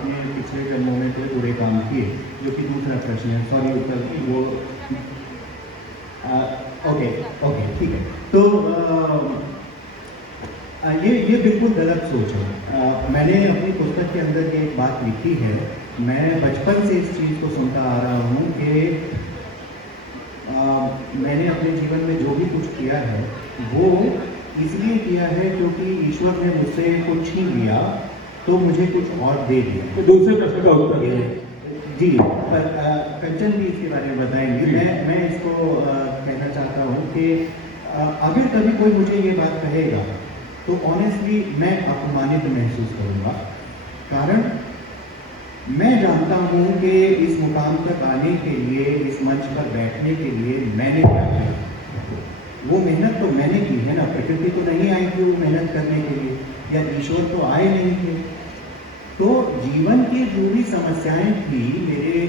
आपने पिछले जन्मों में कोई बुरे काम किए, जो कि दूसरा प्रश्न है, सॉरी उत्तर की वो ओके ओके ठीक है। तो ये बिल्कुल गलत सोच है। मैंने अपनी पुस्तक के अंदर ये एक बात लिखी है, मैं बचपन से इस चीज़ को सुनता आ रहा हूँ कि मैंने अपने जीवन में जो भी कुछ किया है वो इसलिए किया है क्योंकि ईश्वर ने मुझसे कुछ छीन लिया तो मुझे कुछ और दे दिया। तो दूसरे प्रश्न का उत्तर है जी, पर कंचन भी इसके बारे में बताएंगे। मैं इसको कहना चाहता हूँ कि अगर कभी कोई मुझे ये बात कहेगा तो ऑनेस्टली मैं अपमानित महसूस करूँगा, कारण मैं जानता हूँ कि इस मुकाम तक आने के लिए, इस मंच पर बैठने के लिए मैंने क्या किया। वो मेहनत तो मैंने की है ना, प्रकृति तो नहीं आई थी वो मेहनत करने के लिए, या ईश्वर तो आए नहीं थे। तो जीवन की जो भी समस्याएं थी, मेरे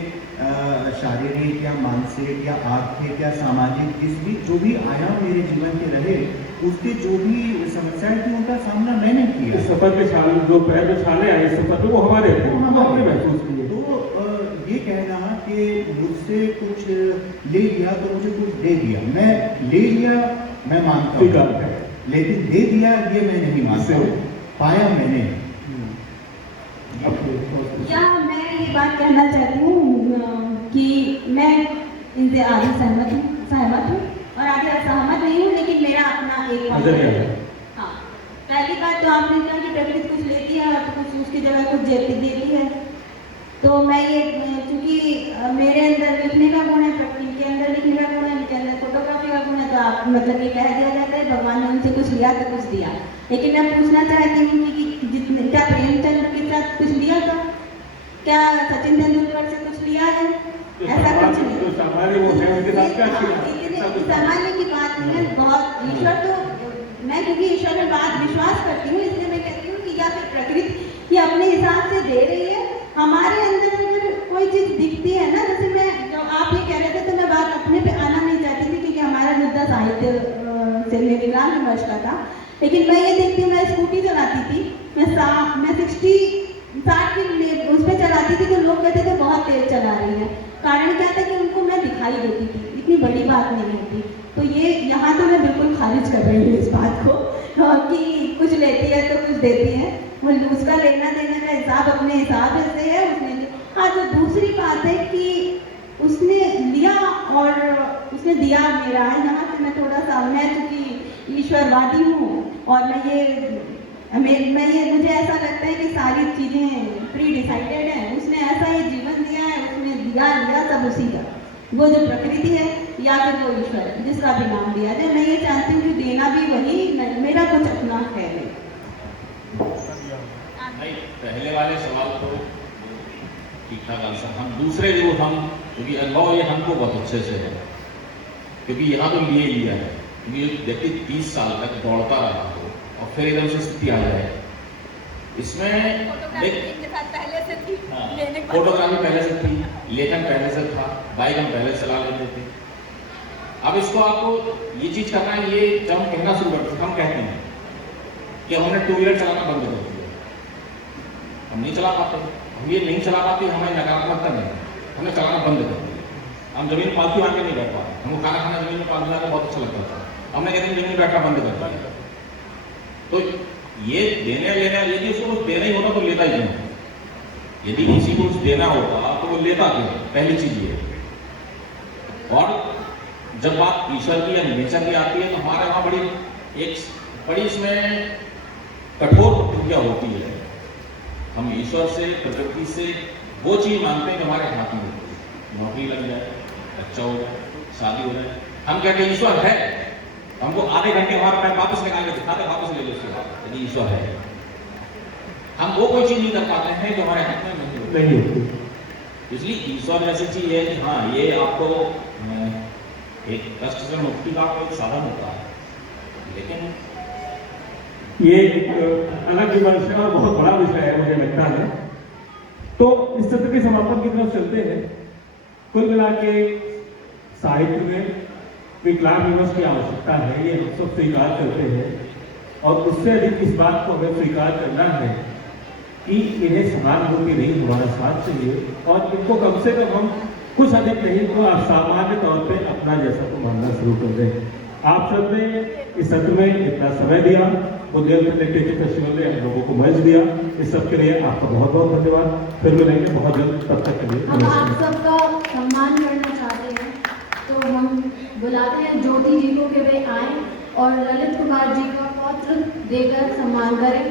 शारीरिक या मानसिक या आर्थिक या सामाजिक जो भी आयाम मेरे जीवन के रहे, उसके जो भी समस्याएं थी उनका सामना मैंने किया। सफर के छाल जो पैर में छाले आए सफर में वो हमारे थे, हमने महसूस किए। तो ये कहना कि मुझसे कुछ ले लिया तो मुझे कुछ दे दिया, मैं ले लिया मैं मानता हूँ, लेकिन दे दिया ये मैं नहीं मानता हूँ, पाया मैंने। क्या मैं ये बात कहना चाहती हूँ कि मैं इनसे आधी सहमत हूँ और आधी असहमत नहीं हूँ, लेकिन मेरा अपना एक हाँ, पहली बात तो आपने कहा कि प्रकृति कुछ लेती है और कुछ उसकी जगह कुछ देती है। तो मैं ये चूंकि मेरे अंदर लिखने का गुण है, प्रकृति के अंदर लिखने का गुण है, इनके अंदर फोटोग्राफी का गुण है, तो आप मतलब ये कह दिया जाता है भगवान ने उनसे कुछ लिया तो कुछ दिया। लेकिन मैं पूछना चाहती हूँ कि जितने क्या प्रेमचंद्र के साथ कुछ लिया था, क्या सचिन तेंदुलकर से कुछ लिया है? ऐसा कुछ नहीं। सामान्य की बात नहीं है, बहुत ईश्वर तो मैं क्योंकि ईश्वर में बात विश्वास करती हूँ, इसलिए मैं कहती हूँ कि या फिर प्रकृति ये अपने हिसाब से दे रही है। हमारे अंदर अगर कोई चीज दिखती है ना, जैसे मैं जब आप ये कह रहे थे तो मैं बात अपने पे आना नहीं चाहती थी क्योंकि हमारा मुद्दा साहित्य से विज्ञान विमर्श का था। लेकिन मैं ये देखती हूँ, मैं स्कूटी चलाती थी, मैं 60 की उस पर चलाती थी तो लोग कहते थे बहुत तेज चला रही है। कारण क्या था कि उनको मैं दिखाई देती थी, इतनी बड़ी बात नहीं होती। तो ये यहाँ तो मैं बिल्कुल खारिज कर रही हूँ इस बात को कि कुछ लेती है तो कुछ देती है, उसका लेना देने का हिसाब अपने हिसाब से है उसने। हाँ, तो दूसरी बात है कि उसने लिया और उसने दिया मेरा, यहाँ पे मैं थोड़ा सा, मैं चूँकि ईश्वरवादी हूँ और मुझे ऐसा लगता है कि सारी चीज़ें प्री डिसाइडेड हैं। उसने ऐसा ही जीवन दिया है, उसने लिया सब उसी का, वो जो प्रकृति है या फिर वो ईश्वर है, जिसका भी नाम दिया जाए। मैं ये चाहती हूँ कि देना भी वही, मेरा कुछ अपना है नहीं। पहले वाले सवाल को ठीक ठाक आंसर, हम दूसरे जो हम क्योंकि अनुभव ये हमको बहुत अच्छे से है, क्योंकि यहाँ तो लिए लिया है। क्योंकि व्यक्ति 30 साल तक दौड़ता रहा हो और फिर एकदम से स्थिति आ जाए, इसमें पहले से थी, फोटोग्राफी पहले से थी, लेखन पहले से था, बाइक हम पहले चला लेते थे। अब इसको आपको ये चीज करना है, ये जब हम कहना शुरू करते हम कहते हैं कि हमने 2 व्हीलर चलाना बंद कर दिया, हम नहीं चला पाते, हम ये नहीं चला पाते, हमें नकारात्मकता नहीं, हमने चलाना बंद कर दिया। हम जमीन पालतू आके नहीं बैठ पाते, हमको खाना खाना जमीन में पालतू आकर बहुत अच्छा लगता था, हमने कहते हैं जमीन में बैठना बंद कर दिया। तो ये देने लेना, यदि उसको कुछ देना ही होता तो लेता ही क्यों? यदि किसी को कुछ देना होता तो वो लेता क्यों? पहली चीज ये। और जब बात ईश्वर की या नेचर की आती है तो हमारे वहां बड़ी इसमें कठोर प्रतिक्रिया होती है। हम ईश्वर से, प्रकृति से वो चीज मांगते हैं जो हमारे हाथ में होती है। नौकरी लग जाए, बच्चा हो जाए, शादी हो जाए, हम कहते हैं ईश्वर है, हमको आधे घंटे हमारे पैर वापस निकाल के दिखाते, वापस ले लो उसके बाद, यदि ईश्वर है। हम वो कोई चीज नहीं कर पाते हैं जो हमारे हाथ में नहीं होती। इसलिए ईश्वर ऐसी चीज है कि हाँ, ये आपको एक कष्ट से मुक्ति का आपको एक साधन होता है, लेकिन ये एक अलग विमर्श है और बहुत बड़ा विषय है मुझे लगता है। तो इस सत्र के समापन की तरफ चलते हैं। कुल मिला के साहित्य में विकलांग विमर्श की आवश्यकता है, ये हम सब स्वीकार करते हैं, और उससे अधिक इस बात को हमें स्वीकार करना है कि इन्हें सहानुभूति नहीं हमारा साथ चाहिए और इनको कम से कम हम कुछ अधिक नहीं तो सामान्य तौर पे अपना जैसा तो मानना शुरू कर दें। आप सबने इस सत्र में इतना समय दिया, बुंदेलखंड लिटरेचर फेस्टिवल ने हम लोगों को मंच दिया, इस सब के लिए आपका बहुत बहुत धन्यवाद। फिर मिलेंगे बहुत जल्द, तब तक के लिए हम आप सबका सम्मान करना चाहते हैं, तो हम बुलाते हैं ज्योति जी को कि वे आए और ललित कुमार जी का पत्र देकर सम्मान करें।